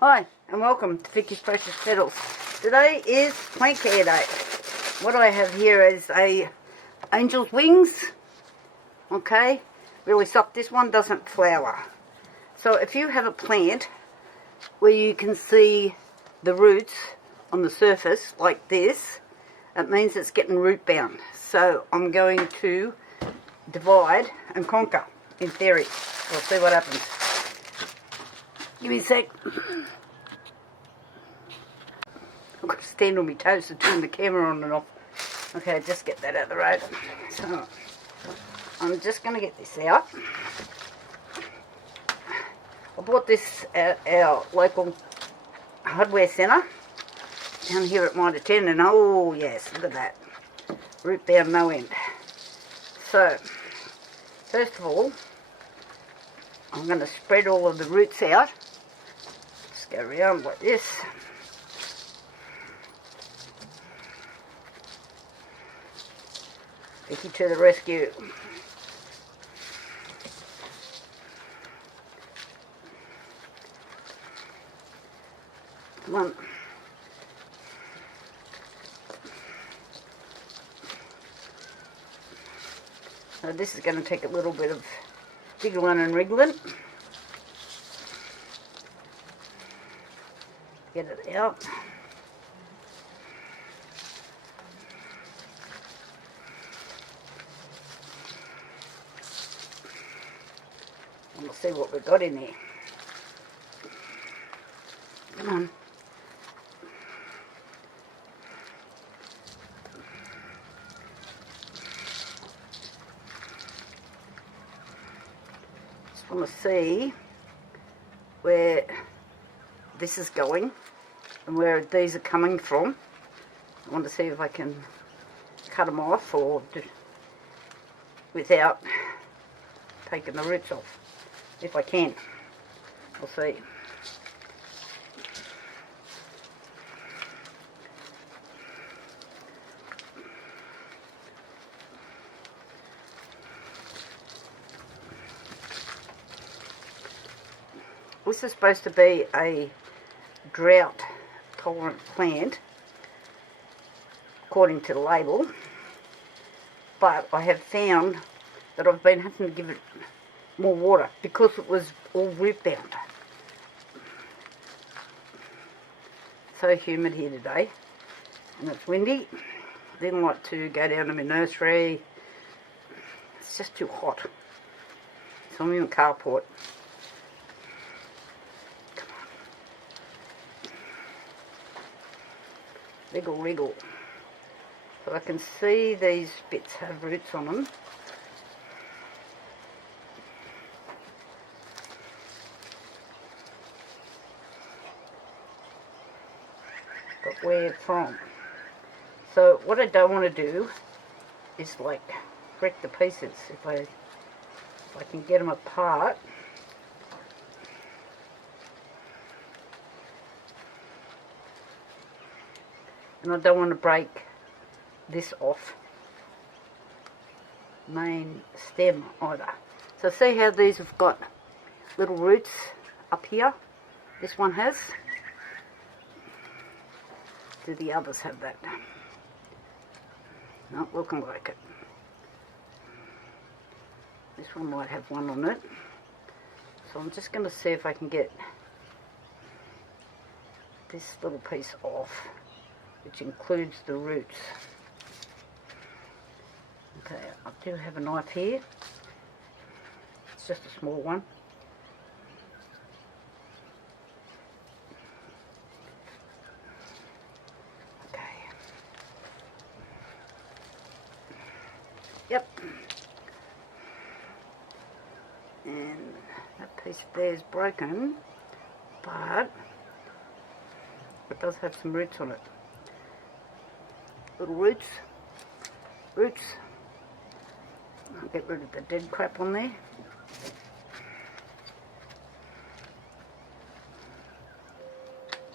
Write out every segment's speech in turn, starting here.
Hi and welcome to Vicky's Precious Petals. Today is plant care day. What I have here is a angel's wings. Okay, really soft. This one doesn't flower. So if you have a plant where you can see the roots on the surface like this, it means it's getting root bound. So I'm going to divide and conquer in theory. We'll see what happens. Give me a sec. I've got to stand on my toes to turn the camera on and off. Okay, just get that out of the road. So, I'm just going to get this out. I bought this at our local hardware centre down here at Mitre 10, and oh yes, look at that. Root bound no end. So, first of all, I'm going to spread all of the roots out. Just go around like this. Vicky to the rescue. Come on. So this is going to take a little bit of jiggling and wriggling. Get it out. And we'll see what we've got in there. Come on. Just want to see where this is going and where these are coming from. I want to see if I can cut them off or without taking the roots off. If I can. We'll see. This is supposed to be a drought tolerant plant according to the label, but I have found that I've been having to give it more water because it was all root bound. So humid here today and it's windy. I didn't like to go down to my nursery. It's just too hot. So I'm in the carport. Come on. Wriggle, wriggle. So I can see these bits have roots on them. But where from? So what I don't want to do is like break the pieces. If I can get them apart, and I don't want to break this off main stem either. So see how these have got little roots up here? This one has. Do the others have that? Not looking like it. This one might have one on it. So I'm just going to see if I can get this little piece off, which includes the roots. Okay, I do have a knife here. It's just a small one. Yep. And that piece there is broken, but it does have some roots on it. Little roots. Roots. I'll get rid of the dead crap on there.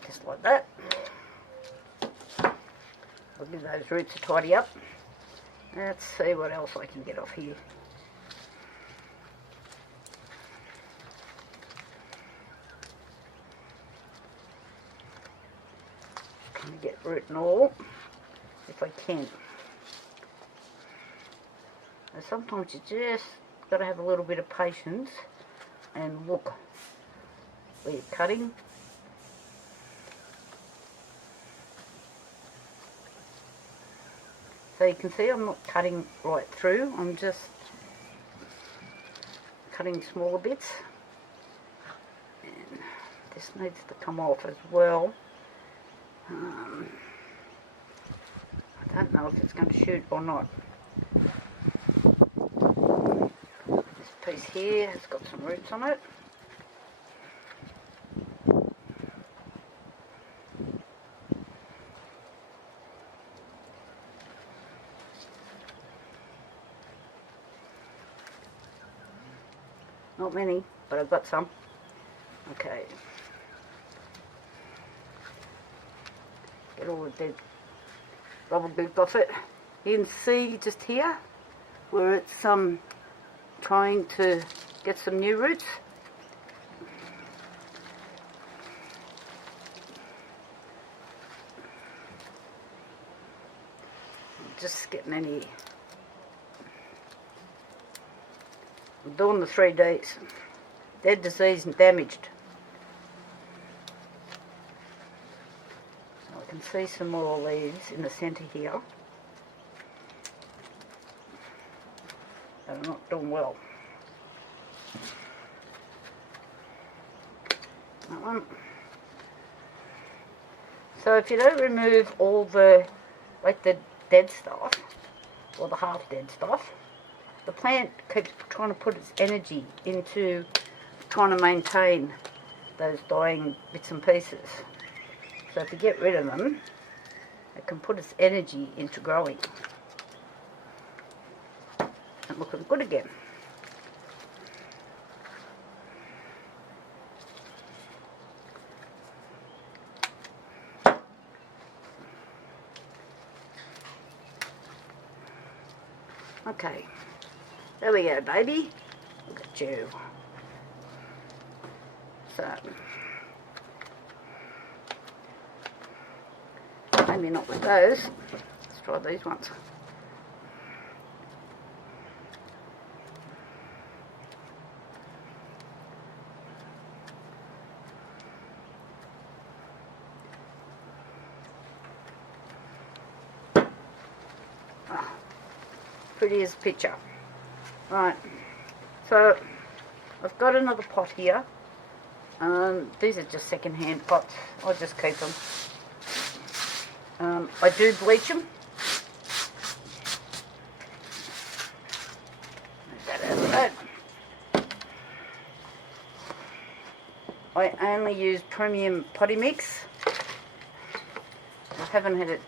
Just like that. I'll give those roots a tidy up. Let's see what else I can get off here. root and all, if I can. And sometimes you just got to have a little bit of patience and look where you're cutting. So you can see I'm not cutting right through, I'm just cutting smaller bits. And this needs to come off as well. I don't know if it's going to shoot or not. This piece here has got some roots on it. Not many, but I've got some. Okay. Get all the dead rubber goop off it. You can see just here where it's trying to get some new roots. Just getting any. I'm doing the 3 Ds. Dead, diseased and damaged. So I can see some more leaves in the centre here that are not doing well. That one. So if you don't remove all the, like the dead stuff, or the half dead stuff, the plant keeps trying to put its energy into trying to maintain those dying bits and pieces. So if you get rid of them, it can put its energy into growing and looking good again. Okay. There we go, baby. Look at you. So, maybe not with those. Let's try these ones. Oh, pretty as a picture. Right, so I've got another pot here. These are just second-hand pots. I'll just keep them. I do bleach them. Move that out of that. I only use premium potty mix. I haven't had it.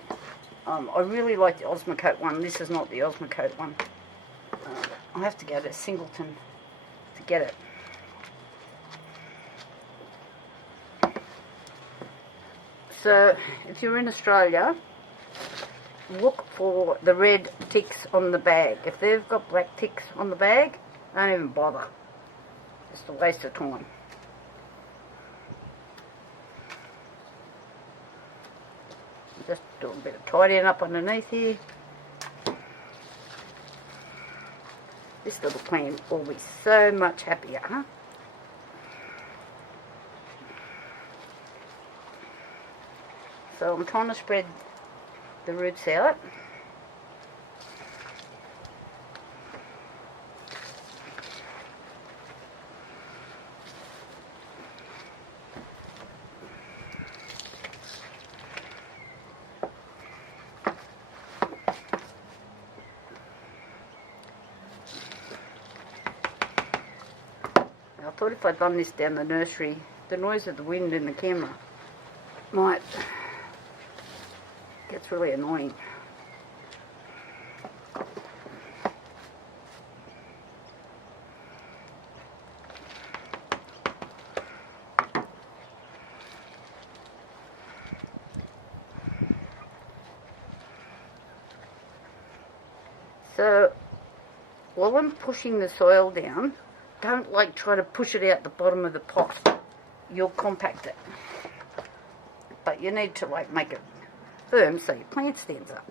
I really like the Osmocote one. This is not the Osmocote one. I have to go to Singleton to get it. So, if you're in Australia, look for the red ticks on the bag. If they've got black ticks on the bag, don't even bother. It's a waste of time. Just do a bit of tidying up underneath here. This little plant will be so much happier, huh? So I'm trying to spread the roots out. I thought if I'd done this down the nursery, the noise of the wind in the camera might gets really annoying. So while I'm pushing the soil down, don't try to push it out the bottom of the pot. You'll compact it. But you need to make it firm so your plant stands up.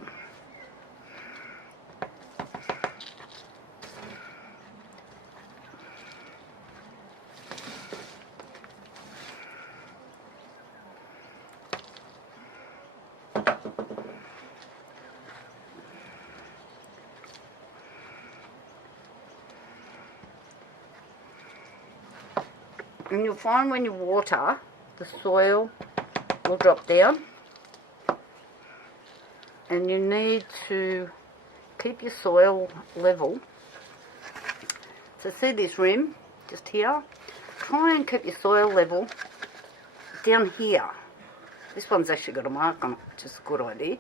And you'll find when you water, the soil will drop down. And you need to keep your soil level. So see this rim, just here? Try and keep your soil level down here. This one's actually got a mark on it, which is a good idea.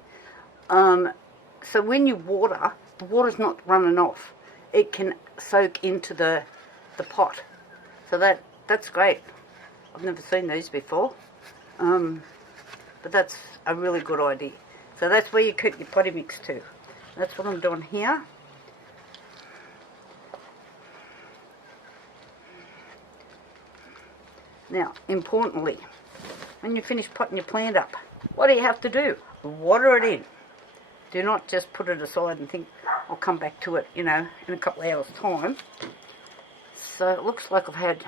So when you water, the water's not running off. It can soak into the pot. So that's great. I've never seen these before. But that's a really good idea. So that's where you keep your potting mix to. That's what I'm doing here. Now, importantly, when you finish potting your plant up, what do you have to do? Water it in. Do not just put it aside and think, I'll come back to it, in a couple of hours' time. So it looks like I've had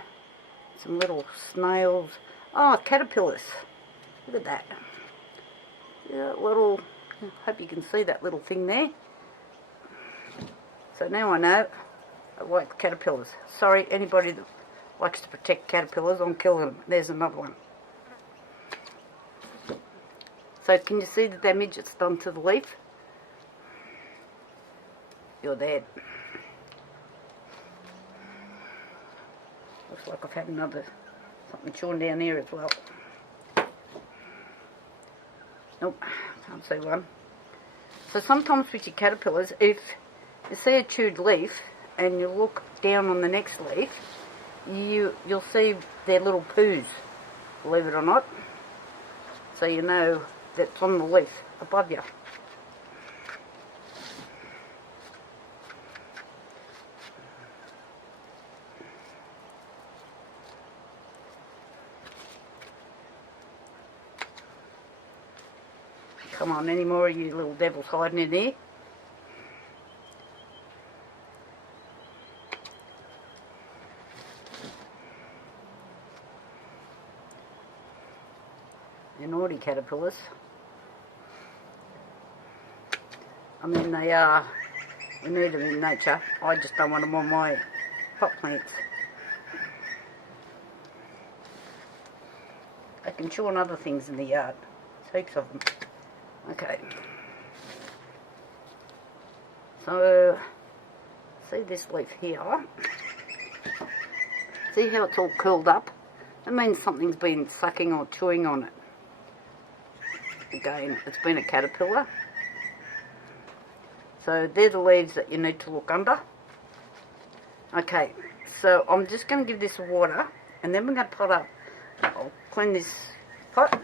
some little snails. Oh, caterpillars. Look at that. Yeah, little, I hope you can see that little thing there. So now I know I like caterpillars. Sorry, anybody that likes to protect caterpillars, I'm killing them. There's another one. So can you see the damage it's done to the leaf? You're dead. Looks like I've had something chewing down here as well. Nope, can't see one. So sometimes with your caterpillars, if you see a chewed leaf and you look down on the next leaf, you'll see their little poos, believe it or not. So you know that's on the leaf above you. Come on, any more of you little devils hiding in there? They're naughty caterpillars. I mean, they are. We need them in nature. I just don't want them on my pot plants. They can chew on other things in the yard. There's heaps of them. Okay. So, see this leaf here? See how it's all curled up? That means something's been sucking or chewing on it. Again, it's been a caterpillar. So they're the leaves that you need to look under. Okay, so I'm just going to give this water, and then we're going to pot up. I'll clean this pot,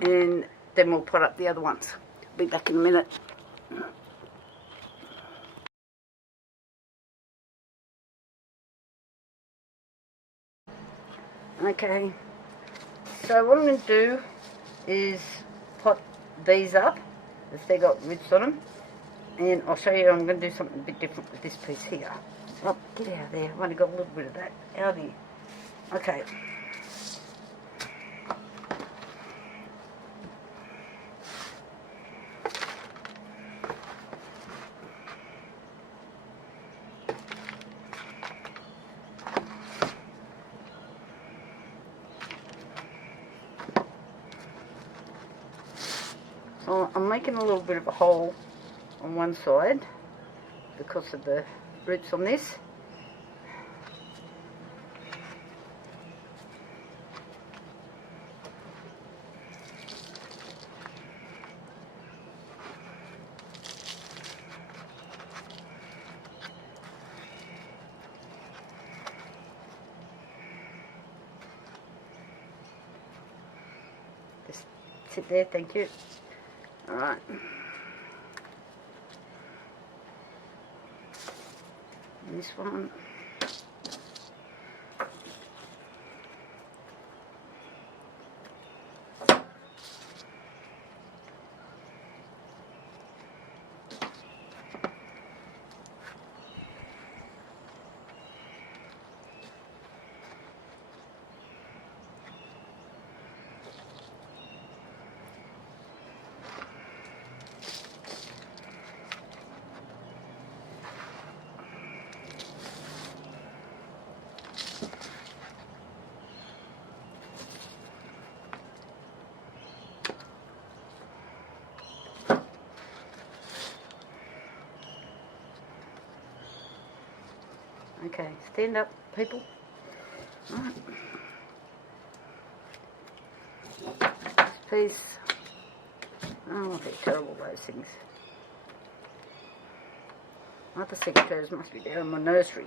and then we'll pot up the other ones. I'll be back in a minute. Okay, so what I'm going to do is pot these up, if they've got roots on them, and I'll show you I'm going to do something a bit different with this piece here. Oh, get out of there, I've only got a little bit of that out of here. Okay. So I'm making a little bit of a hole on one side because of the roots on this. Just sit there, thank you. Alright. This one. Okay, stand up, people. Right. This piece. Oh, they're terrible, those things. Other secateurs must be down in my nursery.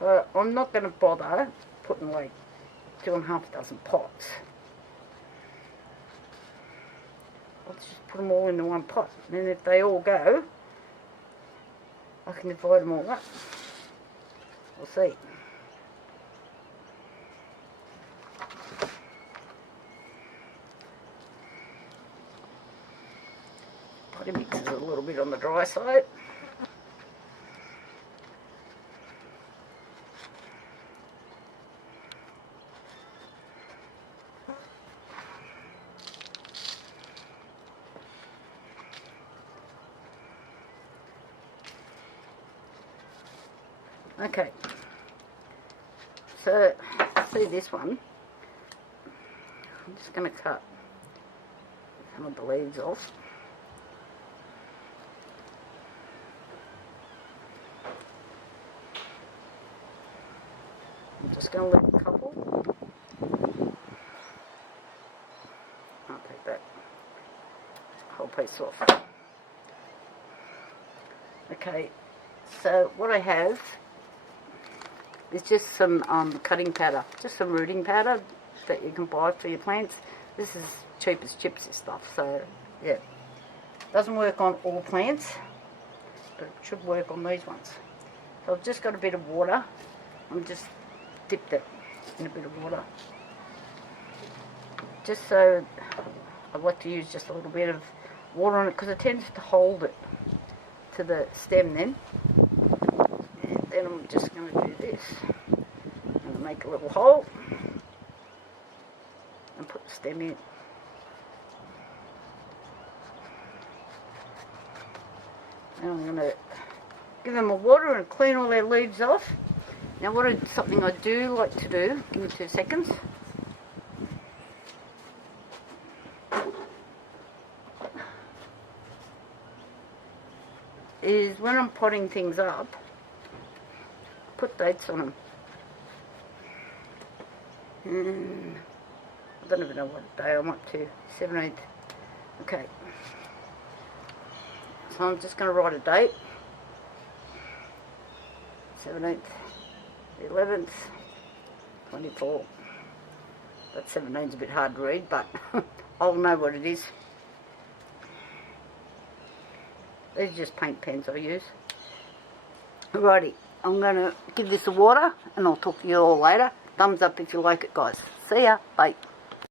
So I'm not going to bother putting like 2.5 dozen pots. I'll just put them all into one pot. And then if they all go, I can divide them all up. We'll see. Potty mix is a little bit on the dry side. Okay, so see this one, I'm just going to cut some of the leaves off. I'm just going to leave a couple. I'll take that whole piece off. Okay, so what I have is just some cutting powder, just some rooting powder that you can buy for your plants. This is cheap as chips, this stuff, so yeah. Doesn't work on all plants, but it should work on these ones. So I've just got a bit of water. I'm just dipped it in a bit of water. Just so, I like to use just a little bit of water on it because it tends to hold it to the stem then. And then I'm just going to do this. I'm going to make a little hole and put the stem in. And I'm going to give them a water and clean all their leaves off. Now something I do like to do, give me 2 seconds. Is when I'm potting things up, put dates on them. I don't even know what day I'm up to, 17th. Okay. So I'm just going to write a date. 17th, 11th, 24. That 17's a bit hard to read, but I'll know what it is. These are just paint pens I use. Alrighty, I'm going to give this a water and I'll talk to you all later. Thumbs up if you like it, guys. See ya. Bye.